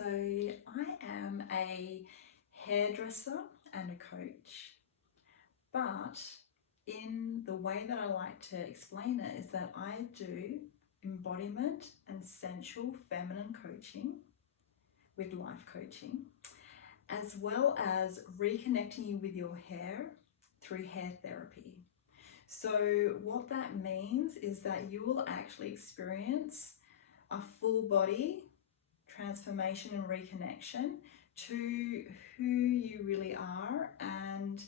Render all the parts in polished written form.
So I am a hairdresser and a coach, but in the way that I like to explain it is that I do embodiment and sensual feminine coaching with life coaching, as well as reconnecting you with your hair through hair therapy. So what that means is that you will actually experience a full body transformation and reconnection to who you really are and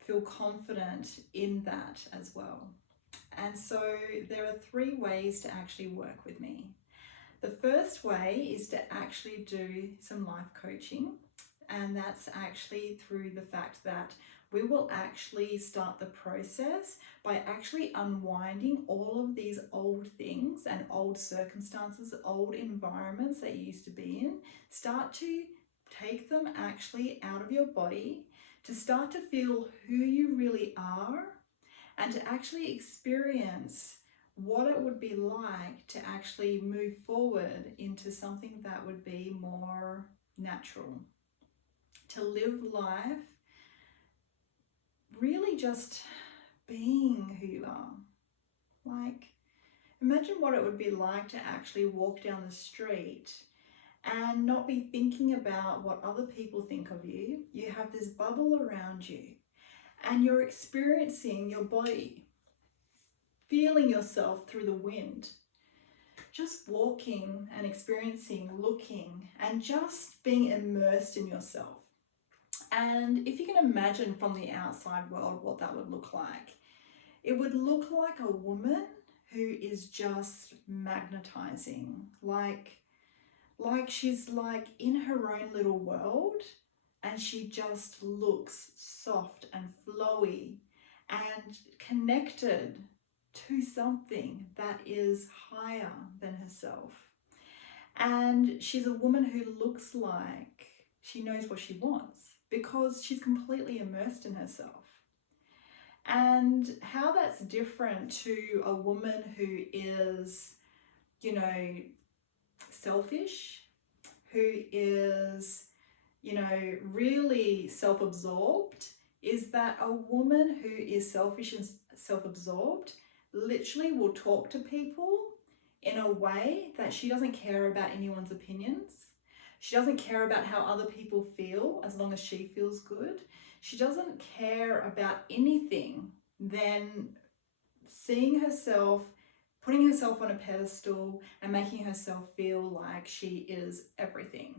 feel confident in that as well. And so there are 3 ways to actually work with me. The first way is to actually do some life coaching, and that's actually through the fact that we will actually start the process by actually unwinding all of these old things and old circumstances, old environments that you used to be in. Start to take them actually out of your body, to start to feel who you really are, and to actually experience what it would be like to actually move forward into something that would be more natural. To live life really just being who you are. Like, imagine what it would be like to actually walk down the street and not be thinking about what other people think of you. You have this bubble around you and you're experiencing your body, feeling yourself through the wind, just walking and experiencing, looking, and just being immersed in yourself. And if you can imagine from the outside world what that would look like, it would look like a woman who is just magnetizing, like she's like in her own little world, and she just looks soft and flowy and connected to something that is higher than herself. And she's a woman who looks like she knows what she wants because she's completely immersed in herself. And how that's different to a woman who is, selfish, who is, really self-absorbed, is that a woman who is selfish and self-absorbed literally will talk to people in a way that she doesn't care about anyone's opinions. She doesn't care about how other people feel as long as she feels good. She doesn't care about anything than seeing herself, putting herself on a pedestal and making herself feel like she is everything,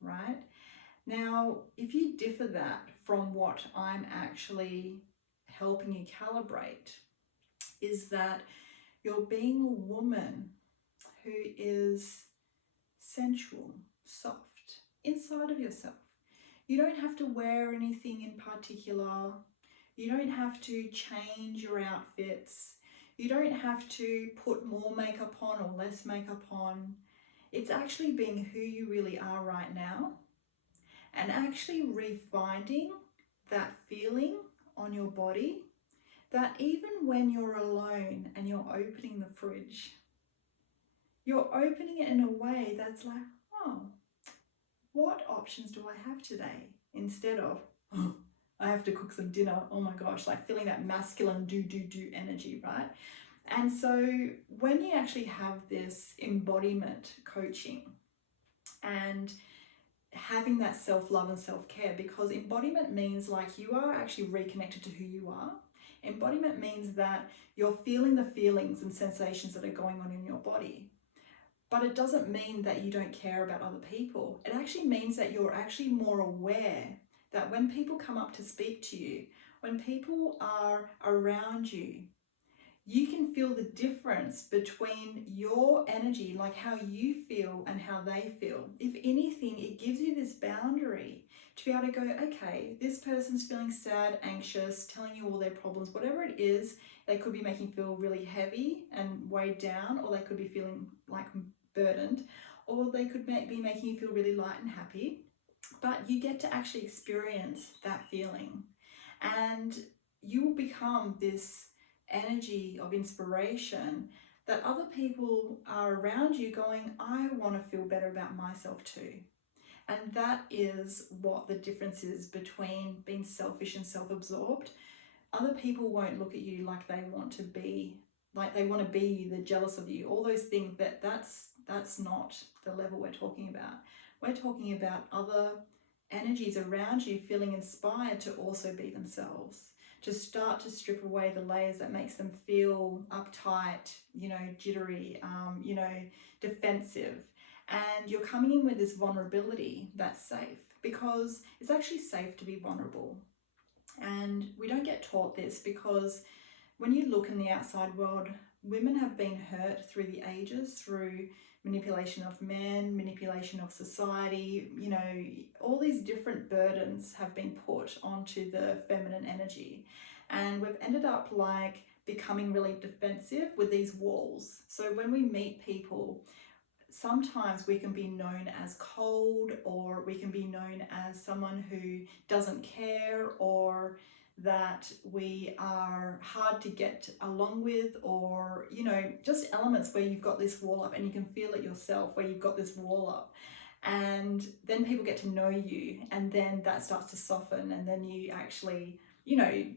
right? Now, if you differ that from what I'm actually helping you calibrate, is that you're being a woman who is sensual, soft, inside of yourself. You don't have to wear anything in particular. You don't have to change your outfits. You don't have to put more makeup on or less makeup on. It's actually being who you really are right now and actually refinding that feeling on your body, that even when you're alone and you're opening the fridge, you're opening it in a way that's like, oh, what options do I have today? Instead of, oh, I have to cook some dinner, oh my gosh, like feeling that masculine do energy, right? And so when you actually have this embodiment coaching and having that self-love and self-care, because embodiment means like you are actually reconnected to who you are. Embodiment means that you're feeling the feelings and sensations that are going on in your body. But it doesn't mean that you don't care about other people. It actually means that you're actually more aware that when people come up to speak to you, when people are around you, you can feel the difference between your energy, like how you feel and how they feel. If anything, it gives you this boundary to be able to go, okay, this person's feeling sad, anxious, telling you all their problems, whatever it is. They could be making you feel really heavy and weighed down, or they could be feeling like burdened, or they could be making you feel really light and happy. But you get to actually experience that feeling, and you will become this energy of inspiration that other people are around you going, I want to feel better about myself too. And that is what the difference is between being selfish and self-absorbed. Other people won't look at you like they want to be, like they want to be you, they're jealous of you, all those things. That's not the level we're talking about. We're talking about other energies around you feeling inspired to also be themselves, to start to strip away the layers that makes them feel uptight, jittery, defensive. And you're coming in with this vulnerability that's safe, because it's actually safe to be vulnerable. And we don't get taught this, because when you look in the outside world, women have been hurt through the ages through manipulation of men, manipulation of society, all these different burdens have been put onto the feminine energy. And we've ended up like becoming really defensive with these walls. So when we meet people, sometimes we can be known as cold, or we can be known as someone who doesn't care, or that we are hard to get along with, or just elements where you've got this wall up, and you can feel it yourself where you've got this wall up. And then people get to know you, and then that starts to soften, and then you actually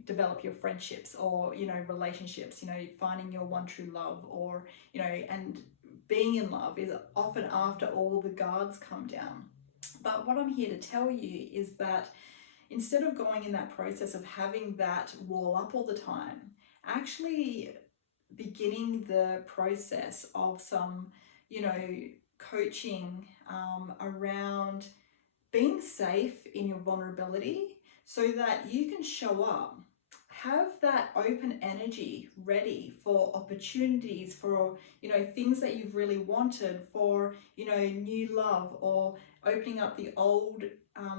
develop your friendships, or relationships, finding your one true love, or and being in love is often after all the guards come down. But what I'm here to tell you is that instead of going in that process of having that wall up all the time, actually beginning the process of some, coaching around being safe in your vulnerability, so that you can show up, have that open energy ready for opportunities, for things that you've really wanted, for new love, or opening up the old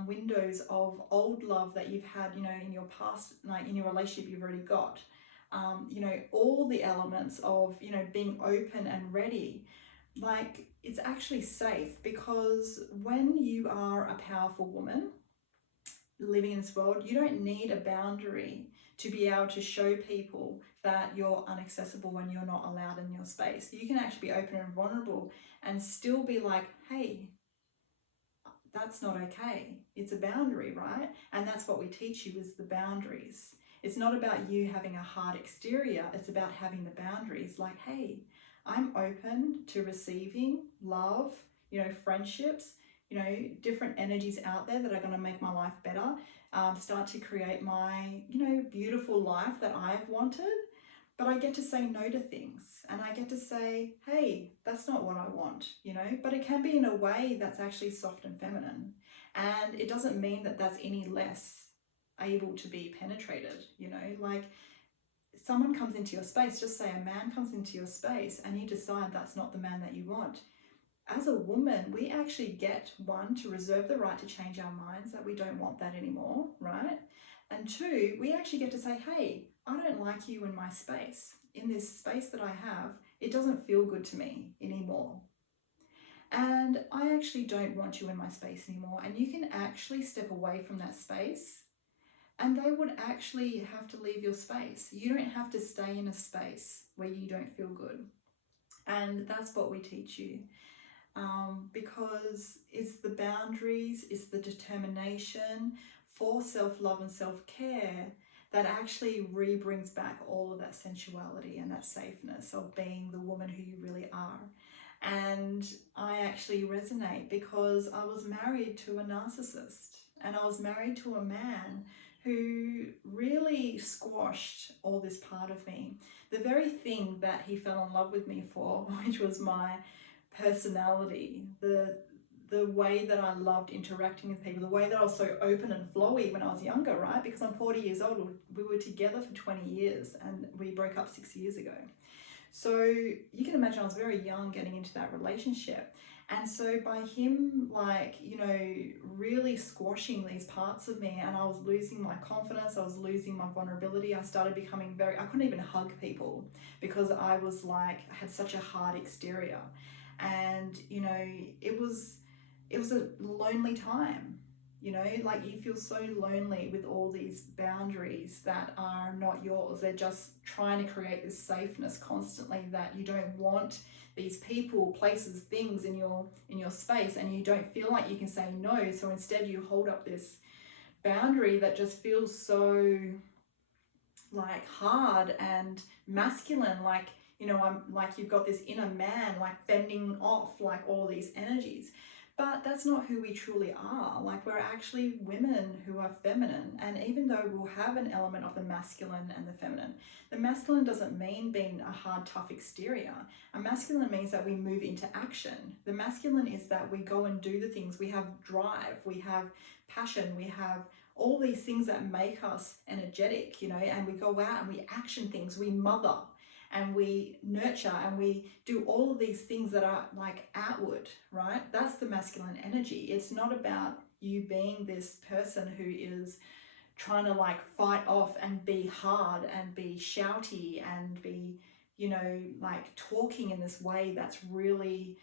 windows of old love that you've had in your past, like in your relationship you've already got, all the elements of being open and ready. Like, it's actually safe, because when you are a powerful woman living in this world, you don't need a boundary to be able to show people that you're inaccessible when you're not allowed in your space. You can actually be open and vulnerable and still be like, hey, that's not okay. It's a boundary, right? And that's what we teach you, is the boundaries. It's not about you having a hard exterior. It's about having the boundaries. Like, hey, I'm open to receiving love, friendships, different energies out there that are going to make my life better, start to create my, beautiful life that I've wanted. But I get to say no to things, and I get to say, hey, that's not what I want, but it can be in a way that's actually soft and feminine. And it doesn't mean that that's any less able to be penetrated, like someone comes into your space, just say a man comes into your space, and you decide that's not the man that you want. As a woman, we actually get, one, to reserve the right to change our minds that we don't want that anymore, right? And two, we actually get to say, hey, I don't like you in my space. In this space that I have, it doesn't feel good to me anymore. And I actually don't want you in my space anymore. And you can actually step away from that space, and they would actually have to leave your space. You don't have to stay in a space where you don't feel good. And that's what we teach you. Because it's the boundaries, it's the determination for self-love and self-care that actually brings back all of that sensuality and that safeness of being the woman who you really are. And I actually resonate, because I was married to a narcissist, and I was married to a man who really squashed all this part of me. The very thing that he fell in love with me for, which was my personality, the way that I loved interacting with people, the way that I was so open and flowy when I was younger, right? Because I'm 40 years old. We were together for 20 years and we broke up 6 years ago. So you can imagine I was very young getting into that relationship. And so by him, really squashing these parts of me, and I was losing my confidence, I was losing my vulnerability. I started becoming I couldn't even hug people, because I was I had such a hard exterior. And, it was a lonely time. You know, like you feel so lonely with all these boundaries that are not yours. They're just trying to create this safeness constantly, that you don't want these people, places, things in your space, and you don't feel like you can say no. So instead you hold up this boundary that just feels so like hard and masculine, like, you know, I'm like, you've got this inner man like fending off like all these energies. But that's not who we truly are. Like, we're actually women who are feminine. And even though we'll have an element of the masculine and the feminine, the masculine doesn't mean being a hard, tough exterior. A masculine means that we move into action. The masculine is that we go and do the things. We have drive, we have passion, we have all these things that make us energetic, you know, and we go out and we action things, we mother and we nurture and we do all of these things that are like outward, right? That's the masculine energy. It's not about you being this person who is trying to like fight off and be hard and be shouty and be, you know, like talking in this way that's really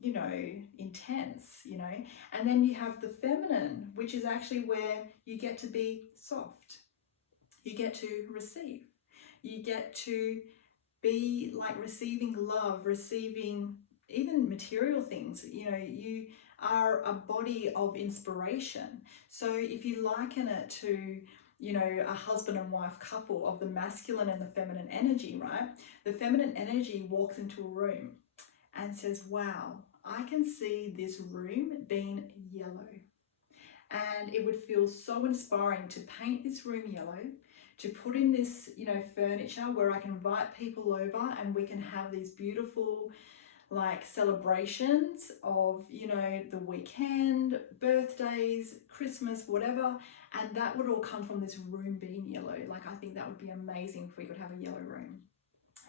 you know, intense, you know. And then you have the feminine, which is actually where you get to be soft. You get to receive. You get to be like receiving love, receiving even material things. You know, you are a body of inspiration. So if you liken it to, you know, a husband and wife couple of the masculine and the feminine energy, right? The feminine energy walks into a room and says, wow, I can see this room being yellow. And it would feel so inspiring to paint this room yellow, to put in this, you know, furniture where I can invite people over and we can have these beautiful like celebrations of, you know, the weekend, birthdays, Christmas, whatever. And that would all come from this room being yellow. Like, I think that would be amazing if we could have a yellow room.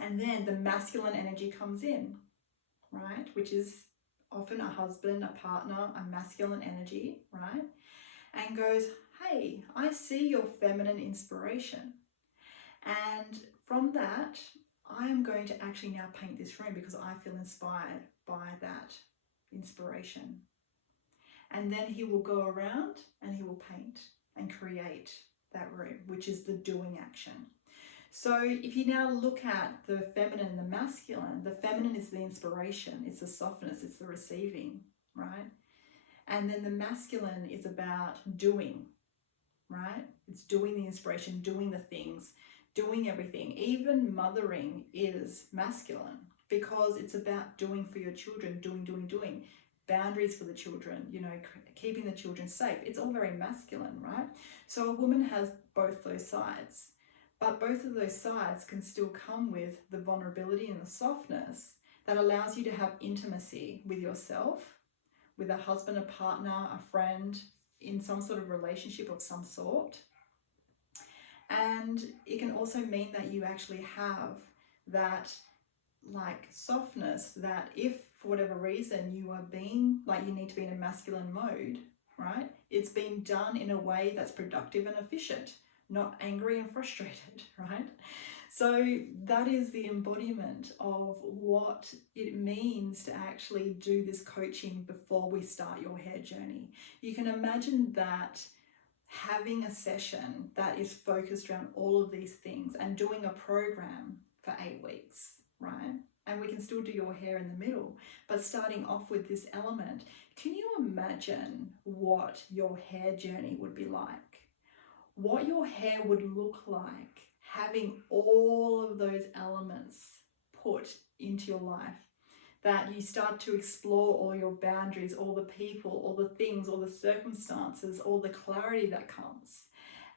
And then the masculine energy comes in, right? Which is often a husband, a partner, a masculine energy, right? And goes, hey, I see your feminine inspiration. And from that, I am going to actually now paint this room because I feel inspired by that inspiration. And then he will go around and he will paint and create that room, which is the doing action. So if you now look at the feminine and the masculine, the feminine is the inspiration, it's the softness, it's the receiving, right? And then the masculine is about doing, right? It's doing the inspiration, doing the things, doing everything. Even mothering is masculine because it's about doing for your children, doing. Boundaries for the children, you know, keeping the children safe. It's all very masculine, right? So a woman has both those sides. But both of those sides can still come with the vulnerability and the softness that allows you to have intimacy with yourself, with a husband, a partner, a friend, in some sort of relationship of some sort. And it can also mean that you actually have that like softness, that if for whatever reason you are being like, you need to be in a masculine mode, right? It's being done in a way that's productive and efficient, not angry and frustrated, right? So that is the embodiment of what it means to actually do this coaching before we start your hair journey. You can imagine that having a session that is focused around all of these things and doing a program for 8 weeks, right? And we can still do your hair in the middle, but starting off with this element, can you imagine what your hair journey would be like? What your hair would look like having all of those elements put into your life, that you start to explore all your boundaries, all the people, all the things, all the circumstances, all the clarity that comes.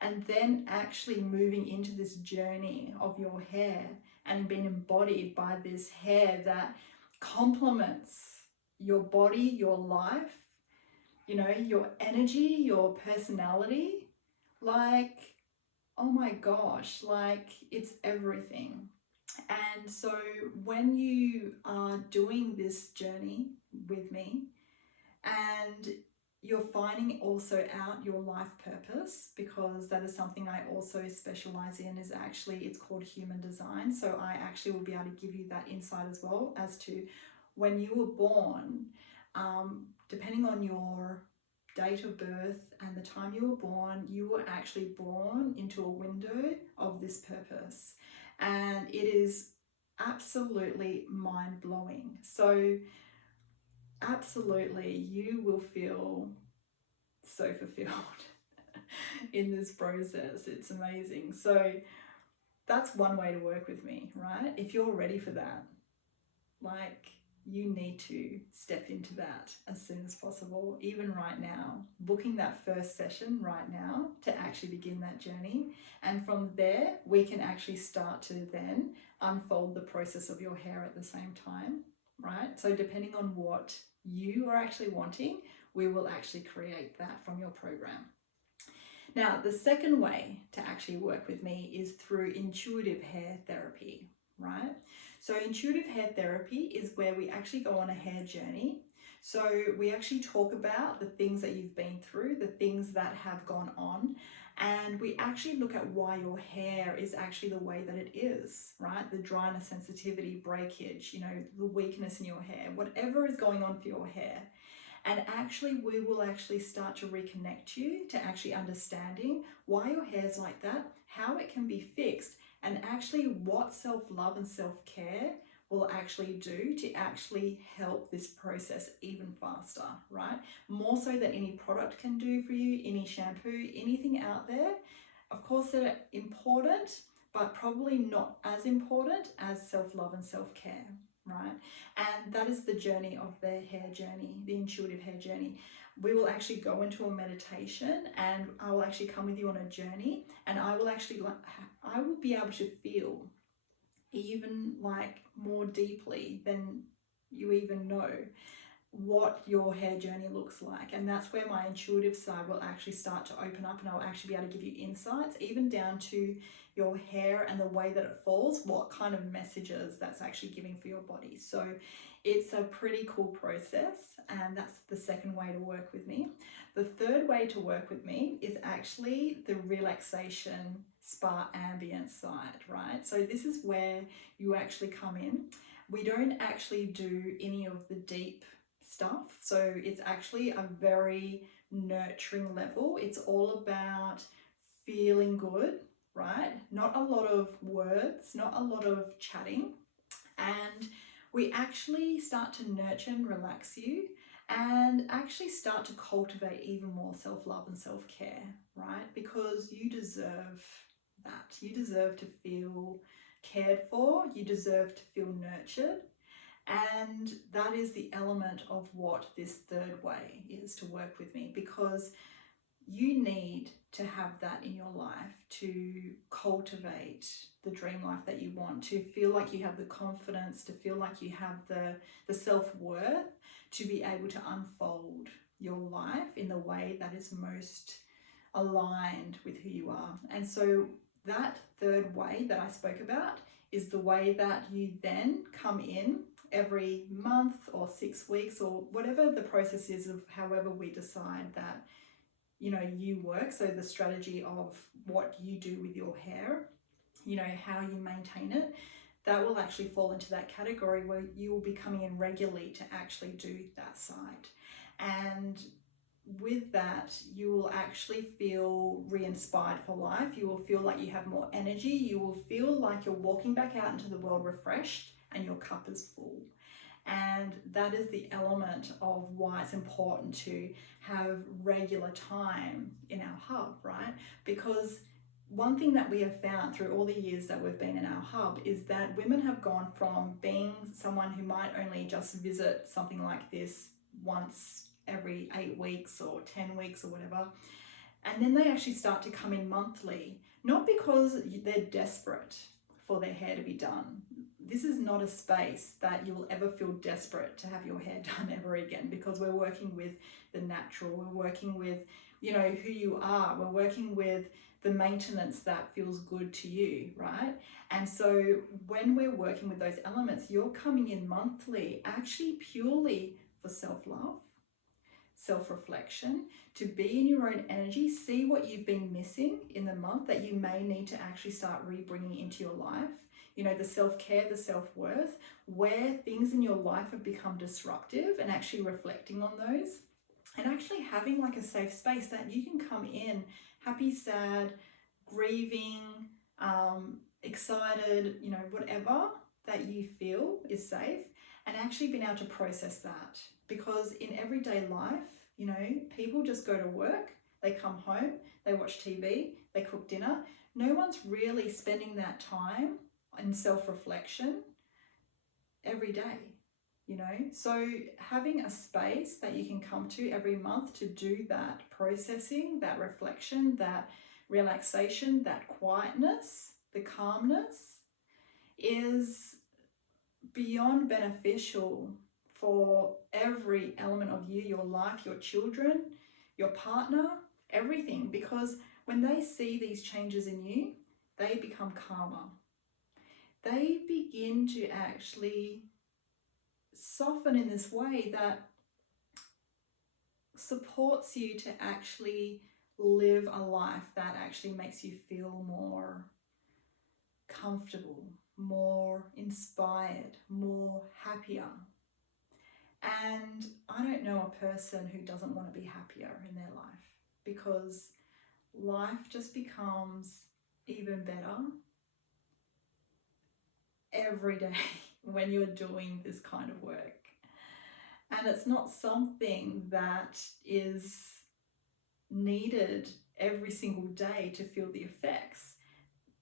And then actually moving into this journey of your hair and being embodied by this hair that complements your body, your life, you know, your energy, your personality. Like, oh my gosh, like it's everything. And so when you are doing this journey with me and you're finding also out your life purpose, because that is something I also specialize in, is actually, it's called human design. So I actually will be able to give you that insight as well as to when you were born, depending on your date of birth and the time you were born, you were actually born into a window of this purpose. And it is absolutely mind-blowing. So absolutely, you will feel so fulfilled in this process. It's amazing. So that's one way to work with me, right? If you're ready for that, like, you need to step into that as soon as possible, even right now, booking that first session right now to actually begin that journey. And from there, we can actually start to then unfold the process of your hair at the same time, right? So depending on what you are actually wanting, we will actually create that from your program. Now, the second way to actually work with me is through intuitive hair therapy, right? So intuitive hair therapy is where we actually go on a hair journey. So we actually talk about the things that you've been through, the things that have gone on, and we actually look at why your hair is actually the way that it is, right? The dryness, sensitivity, breakage, the weakness in your hair, whatever is going on for your hair. And actually, we will actually start to reconnect you to actually understanding why your hair's like that, how it can be fixed, and actually what self-love and self-care will actually do to actually help this process even faster, right? More so than any product can do for you, any shampoo, anything out there. Of course, they're important, but probably not as important as self-love and self-care, right? And that is the journey of the hair journey, the intuitive hair journey. We will actually go into a meditation, and I will actually come with you on a journey, and I will be able to feel even more deeply than you even know what your hair journey looks like. And that's where my intuitive side will actually start to open up, and I'll actually be able to give you insights even down to your hair and the way that it falls, what kind of messages that's actually giving for your body. So it's a pretty cool process, and that's the second way to work with me. The third way to work with me is actually the relaxation spa ambience side, right? So this is where you actually come in. We don't actually do any of the deep stuff. So it's actually a very nurturing level. It's all about feeling good, right? Not a lot of words, not a lot of chatting. And we actually start to nurture and relax you, and actually start to cultivate even more self-love and self-care, right? Because you deserve that. You deserve to feel cared for. You deserve to feel nurtured. And that is the element of what this third way is to work with me, because you need to have that in your life to cultivate the dream life that you want, to feel like you have the confidence, to feel like you have the self-worth to be able to unfold your life in the way that is most aligned with who you are. And so that third way that I spoke about is the way that you then come in every month or 6 weeks or whatever the process is of however we decide that you work. So the strategy of what you do with your hair, how you maintain it, that will actually fall into that category where you will be coming in regularly to actually do that side. And with that, you will actually feel re-inspired for life. You will feel like you have more energy. You will feel like you're walking back out into the world refreshed and your cup is full. And that is the element of why it's important to have regular time in our hub, right? Because one thing that we have found through all the years that we've been in our hub is that women have gone from being someone who might only just visit something like this once every 8 weeks or 10 weeks or whatever, and then they actually start to come in monthly, not because they're desperate for their hair to be done. This is not a space that you'll ever feel desperate to have your hair done ever again, because we're working with the natural, we're working with, who you are, we're working with the maintenance that feels good to you, right? And so when we're working with those elements, you're coming in monthly actually purely for self-love, self-reflection, to be in your own energy, see what you've been missing in the month that you may need to actually start re-bringing into your life. The self-care, the self-worth, where things in your life have become disruptive, and actually reflecting on those and actually having like a safe space that you can come in happy, sad, grieving, excited, you know, whatever that you feel is safe, and actually being able to process that. Because in everyday life, you know, people just go to work, they come home, they watch TV, they cook dinner. No one's really spending that time in self-reflection every day, you know. So having a space that you can come to every month to do that processing, that reflection, that relaxation, that quietness, the calmness, is beyond beneficial for every element of you, your life, your children, your partner, everything. Because when they see these changes in you, they become calmer. They begin to actually soften in this way that supports you to actually live a life that actually makes you feel more comfortable, more inspired, more happier. And I don't know a person who doesn't want to be happier in their life, because life just becomes even better every day when you're doing this kind of work. And it's not something that is needed every single day to feel the effects.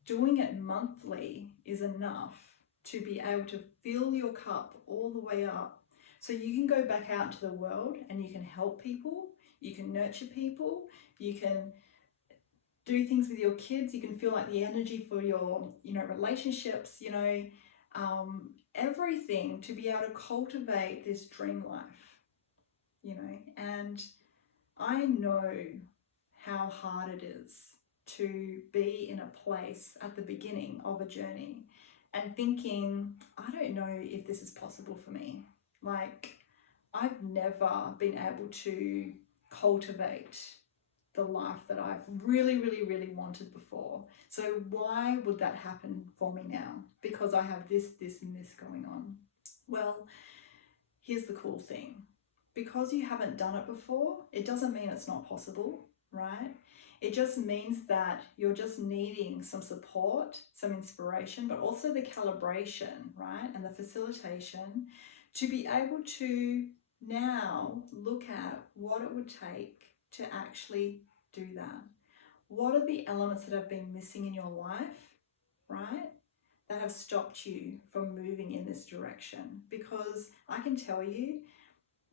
Doing it monthly is enough to be able to fill your cup all the way up, so you can go back out into the world and you can help people, you can nurture people, you can do things with your kids, you can feel like the energy for your, you know, relationships, you know, everything, to be able to cultivate this dream life, you know. And I know how hard it is to be in a place at the beginning of a journey and thinking, I don't know if this is possible for me. Like, I've never been able to cultivate the life that I've really, really, really wanted before. So why would that happen for me now? Because I have this, this, and this going on. Well, here's the cool thing. Because you haven't done it before, it doesn't mean it's not possible, right? It just means that you're just needing some support, some inspiration, but also the calibration, right? And the facilitation to be able to now look at what it would take to actually do that. What are the elements that have been missing in your life, right, that have stopped you from moving in this direction? Because I can tell you,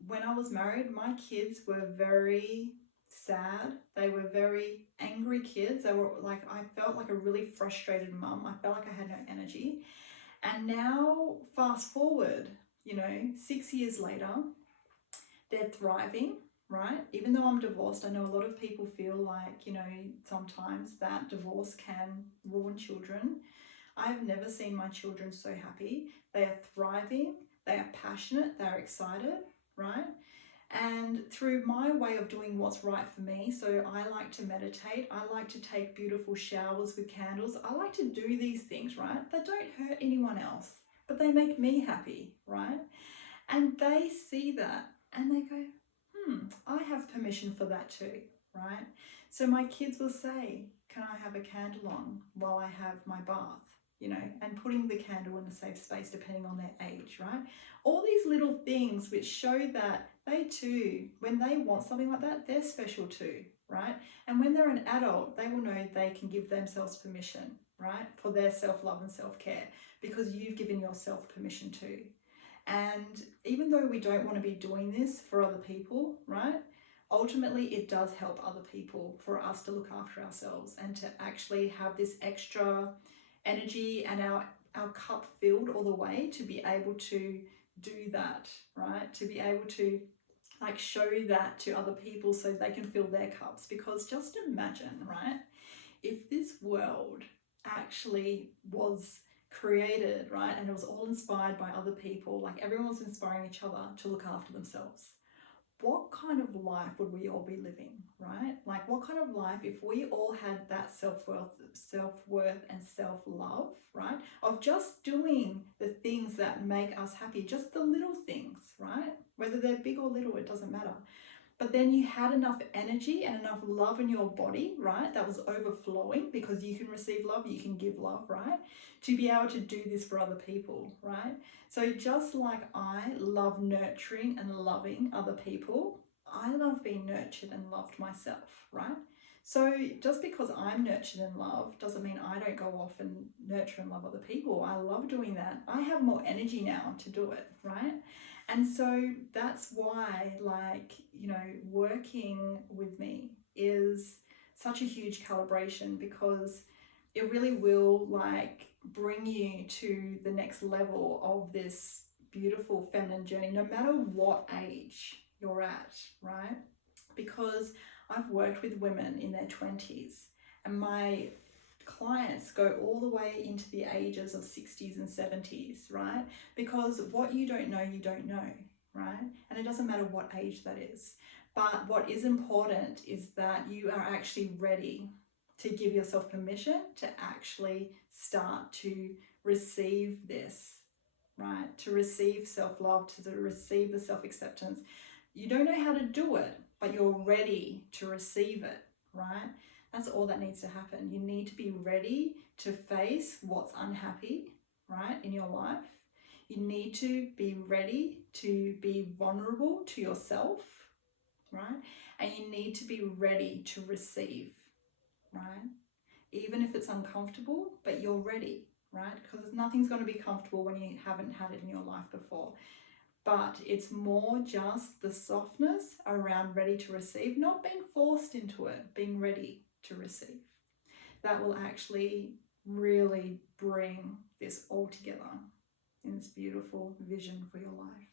when I was married, my kids were very sad. They were very angry kids. They were like, I felt like a really frustrated mum. I felt like I had no energy. And now, fast forward, you know, 6 years later, they're thriving, right? Even though I'm divorced, I know a lot of people feel like, you know, sometimes that divorce can ruin children. I've never seen my children so happy. They are thriving, they are passionate, they are excited, right? And through my way of doing what's right for me, so I like to meditate, I like to take beautiful showers with candles, I like to do these things, right, that don't hurt anyone else, but they make me happy, right? And they see that and they go, I have permission for that too, right? So my kids will say, can I have a candle on while I have my bath? You know, and putting the candle in a safe space depending on their age, right? All these little things which show that they too, when they want something like that, they're special too, right? And when they're an adult, they will know they can give themselves permission, right, for their self-love and self-care, because you've given yourself permission too. And even though we don't want to be doing this for other people, right, ultimately it does help other people for us to look after ourselves and to actually have this extra energy and our cup filled all the way to be able to do that, right? To be able to like show that to other people so they can fill their cups. Because just imagine, right, if this world actually was created, right, and it was all inspired by other people, like everyone was inspiring each other to look after themselves, what kind of life would we all be living, right? Like, what kind of life if we all had that self-worth and self-love, right, of just doing the things that make us happy, just the little things, right, whether they're big or little, it doesn't matter, but then you had enough energy and enough love in your body, right? That was overflowing, because you can receive love, you can give love, right? To be able to do this for other people, right? So just like I love nurturing and loving other people, I love being nurtured and loved myself, right? So just because I'm nurtured and loved doesn't mean I don't go off and nurture and love other people. I love doing that. I have more energy now to do it, right? And so that's why, like, you know, working with me is such a huge calibration, because it really will like bring you to the next level of this beautiful feminine journey, no matter what age you're at, right? Because I've worked with women in their 20s, and my clients go all the way into the ages of 60s and 70s, right? Because what you don't know, right? And it doesn't matter what age that is. But what is important is that you are actually ready to give yourself permission to actually start to receive this, right? To receive self-love, to receive the self-acceptance. You don't know how to do it, but you're ready to receive it, right? That's all that needs to happen. You need to be ready to face what's unhappy, right, in your life. You need to be ready to be vulnerable to yourself, right? And you need to be ready to receive, right? Even if it's uncomfortable, but you're ready, right? Because nothing's going to be comfortable when you haven't had it in your life before. But it's more just the softness around ready to receive, not being forced into it, being ready to receive. That will actually really bring this all together in this beautiful vision for your life.